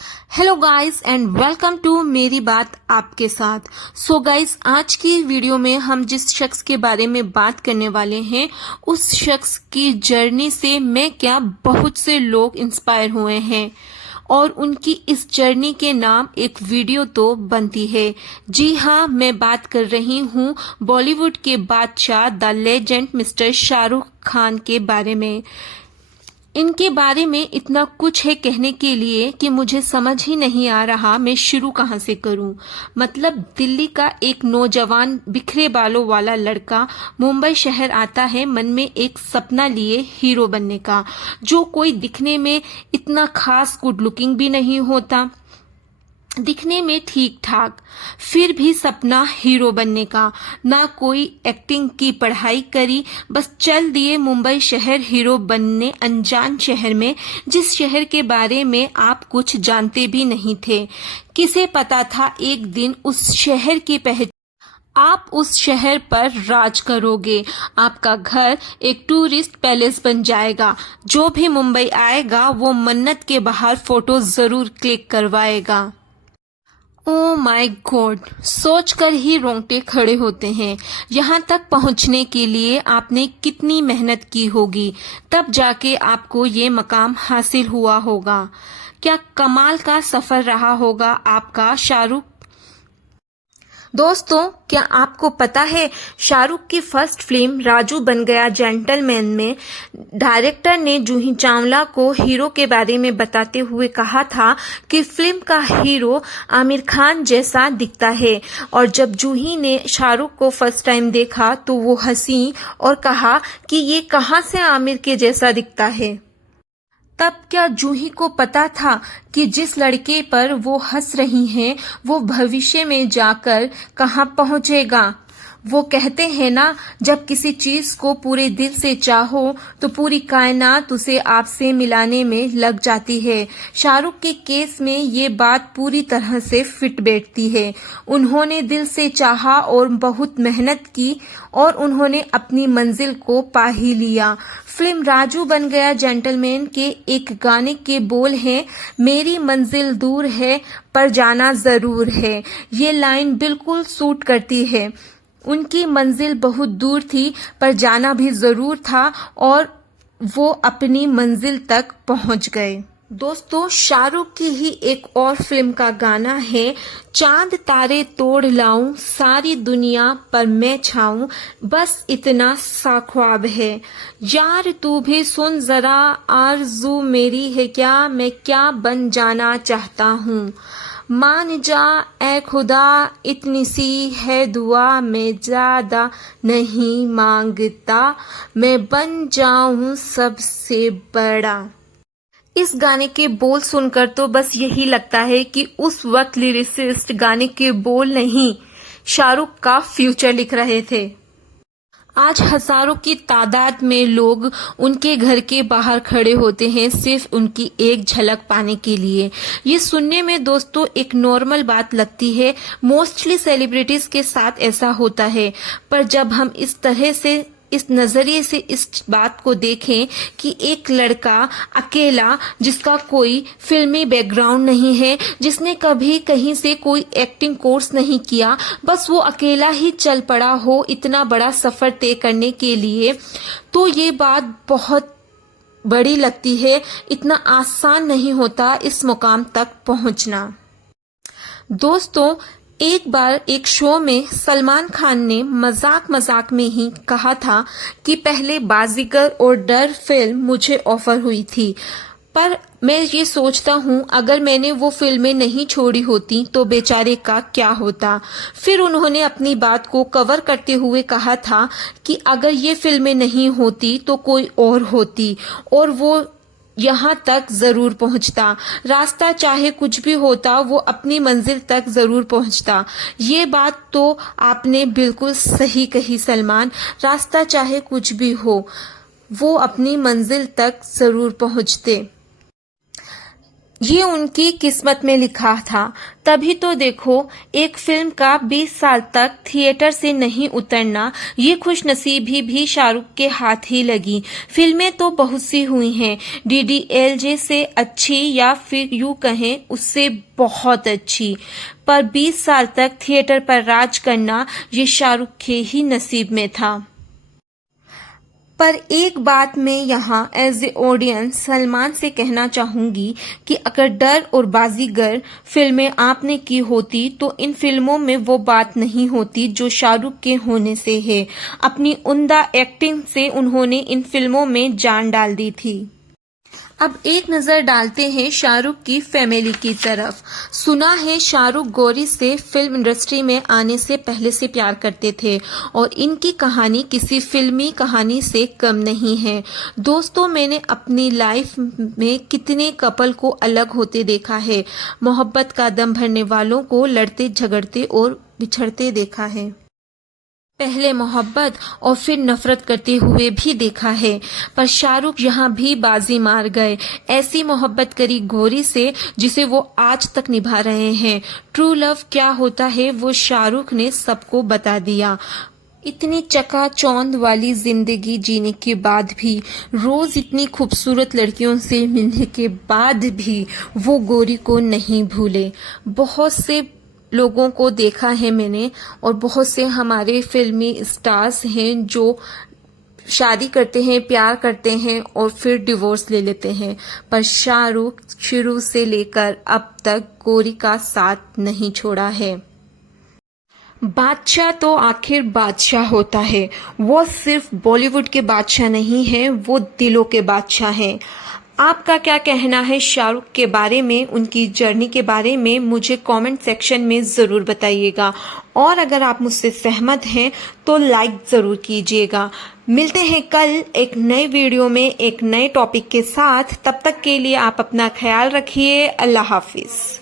Hello guys and welcome to मेरी बात आपके साथ। सो गाइस, आज की वीडियो में हम जिस शख्स के बारे में बात करने वाले हैं उस शख्स की जर्नी से मैं क्या बहुत से लोग इंस्पायर हुए हैं और उनकी इस जर्नी के नाम एक वीडियो तो बनती है। जी हाँ, मैं बात कर रही हूँ बॉलीवुड के बादशाह the legend mister Shahrukh Khan के बारे में। इनके बारे में इतना कुछ है कहने के लिए कि मुझे समझ ही नहीं आ रहा मैं शुरू कहाँ से करूं। मतलब दिल्ली का एक नौजवान बिखरे बालों वाला लड़का मुंबई शहर आता है मन में एक सपना लिए हीरो बनने का, जो कोई दिखने में इतना खास गुड लुकिंग भी नहीं होता, दिखने में ठीक ठाक, फिर भी सपना हीरो बनने का। ना कोई एक्टिंग की पढ़ाई करी, बस चल दिए मुंबई शहर हीरो बनने, अनजान शहर में, जिस शहर के बारे में आप कुछ जानते भी नहीं थे। किसे पता था एक दिन उस शहर की पहचान, आप उस शहर पर राज करोगे, आपका घर एक टूरिस्ट पैलेस बन जाएगा। जो भी मुंबई आएगा वो मन्नत के बाहर फोटो जरूर क्लिक करवाएगा। ओ माय गॉड, सोचकर ही रोंगटे खड़े होते हैं। यहाँ तक पहुँचने के लिए आपने कितनी मेहनत की होगी, तब जाके आपको ये मकाम हासिल हुआ होगा। क्या कमाल का सफर रहा होगा आपका शाहरुख। दोस्तों, क्या आपको पता है शाहरुख की फर्स्ट फिल्म राजू बन गया जेंटलमैन में डायरेक्टर ने जूही चावला को हीरो के बारे में बताते हुए कहा था कि फिल्म का हीरो आमिर खान जैसा दिखता है, और जब जूही ने शाहरुख को फर्स्ट टाइम देखा तो वो हंसी और कहा कि ये कहाँ से आमिर के जैसा दिखता है। तब क्या जूही को पता था कि जिस लड़के पर वो हंस रही हैं वो भविष्य में जाकर कहाँ पहुंचेगा। वो कहते हैं ना, जब किसी चीज को पूरे दिल से चाहो तो पूरी कायनात उसे आपसे मिलाने में लग जाती है। शाहरुख के केस में ये बात पूरी तरह से फिट बैठती है। उन्होंने दिल से चाहा और बहुत मेहनत की और उन्होंने अपनी मंजिल को पा ही लिया। फिल्म राजू बन गया जेंटलमैन के एक गाने के बोल हैं, मेरी मंजिल दूर है पर जाना जरूर है। ये लाइन बिल्कुल सूट करती है। उनकी मंजिल बहुत दूर थी पर जाना भी जरूर था और वो अपनी मंजिल तक पहुंच गए। दोस्तों, शाहरुख की ही एक और फिल्म का गाना है, चांद तारे तोड़ लाऊं सारी दुनिया पर मैं छाऊं, बस इतना सा ख्वाब है। यार तू भी सुन जरा, आरज़ू मेरी है क्या, मैं क्या बन जाना चाहता हूँ। मान जा ए खुदा, इतनी सी है दुआ, मैं ज्यादा नहीं मांगता, मैं बन जाऊं सबसे बड़ा। इस गाने के बोल सुनकर तो बस यही लगता है कि उस वक्त लिरिसिस्ट गाने के बोल नहीं, शाहरुख का फ्यूचर लिख रहे थे। आज हजारों की तादाद में लोग उनके घर के बाहर खड़े होते हैं सिर्फ उनकी एक झलक पाने के लिए। ये सुनने में दोस्तों एक नॉर्मल बात लगती है, मोस्टली सेलिब्रिटीज के साथ ऐसा होता है, पर जब हम इस तरह से इस नजरिए से इस बात को देखें कि एक लड़का अकेला जिसका कोई फिल्मी बैकग्राउंड नहीं है, जिसने कभी कहीं से कोई एक्टिंग कोर्स नहीं किया, बस वो अकेला ही चल पड़ा हो इतना बड़ा सफर तय करने के लिए, तो ये बात बहुत बड़ी लगती है। इतना आसान नहीं होता इस मुकाम तक पहुंचना। दोस्तों, एक बार एक शो में सलमान खान ने मजाक मजाक में ही कहा था कि पहले बाजीगर और डर फिल्म मुझे ऑफर हुई थी, पर मैं ये सोचता हूँ अगर मैंने वो फिल्में नहीं छोड़ी होती तो बेचारे का क्या होता। फिर उन्होंने अपनी बात को कवर करते हुए कहा था कि अगर ये फिल्में नहीं होती तो कोई और होती और वो यहाँ तक जरूर पहुँचता। रास्ता चाहे कुछ भी होता, वो अपनी मंजिल तक जरूर पहुँचता। ये बात तो आपने बिल्कुल सही कही सलमान, रास्ता चाहे कुछ भी हो वो अपनी मंजिल तक जरूर पहुँचते। ये उनकी किस्मत में लिखा था। तभी तो देखो, एक फिल्म का 20 साल तक थिएटर से नहीं उतरना, ये खुशनसीबी भी शाहरुख के हाथ ही लगी। फिल्में तो बहुत सी हुई हैं, DDLJ से अच्छी या फिर यूं कहें उससे बहुत अच्छी, पर 20 साल तक थिएटर पर राज करना ये शाहरुख के ही नसीब में था। पर एक बात मैं यहाँ एज ए ऑडियंस सलमान से कहना चाहूंगी कि अगर डर और बाजीगर फिल्में आपने की होती तो इन फिल्मों में वो बात नहीं होती जो शाहरुख के होने से है। अपनी उम्दा एक्टिंग से उन्होंने इन फिल्मों में जान डाल दी थी। अब एक नजर डालते हैं शाहरुख की फैमिली की तरफ। सुना है शाहरुख गौरी से फिल्म इंडस्ट्री में आने से पहले से प्यार करते थे और इनकी कहानी किसी फिल्मी कहानी से कम नहीं है। दोस्तों, मैंने अपनी लाइफ में कितने कपल को अलग होते देखा है, मोहब्बत का दम भरने वालों को लड़ते झगड़ते और बिछड़ते देखा है। पहले मोहब्बत और फिर नफरत करते हुए भी देखा है, पर शाहरुख यहाँ भी बाजी मार गए। ऐसी मोहब्बत करी गौरी से जिसे वो आज तक निभा रहे हैं। ट्रू लव क्या होता है वो शाहरुख ने सबको बता दिया। इतनी चकाचौंध वाली जिंदगी जीने के बाद भी, रोज इतनी खूबसूरत लड़कियों से मिलने के बाद भी वो गौरी को नहीं भूले। बहुत से लोगों को देखा है मैंने और बहुत से हमारे फिल्मी स्टार्स हैं जो शादी करते हैं, प्यार करते हैं और फिर डिवोर्स ले लेते हैं, पर शाहरुख शुरू से लेकर अब तक गौरी का साथ नहीं छोड़ा है। बादशाह तो आखिर बादशाह होता है, वो सिर्फ बॉलीवुड के बादशाह नहीं है, वो दिलों के बादशाह हैं। आपका क्या कहना है शाहरुख के बारे में, उनकी जर्नी के बारे में? मुझे कमेंट सेक्शन में ज़रूर बताइएगा और अगर आप मुझसे सहमत हैं तो लाइक ज़रूर कीजिएगा। मिलते हैं कल एक नए वीडियो में एक नए टॉपिक के साथ। तब तक के लिए आप अपना ख्याल रखिए। अल्लाह हाफिज़।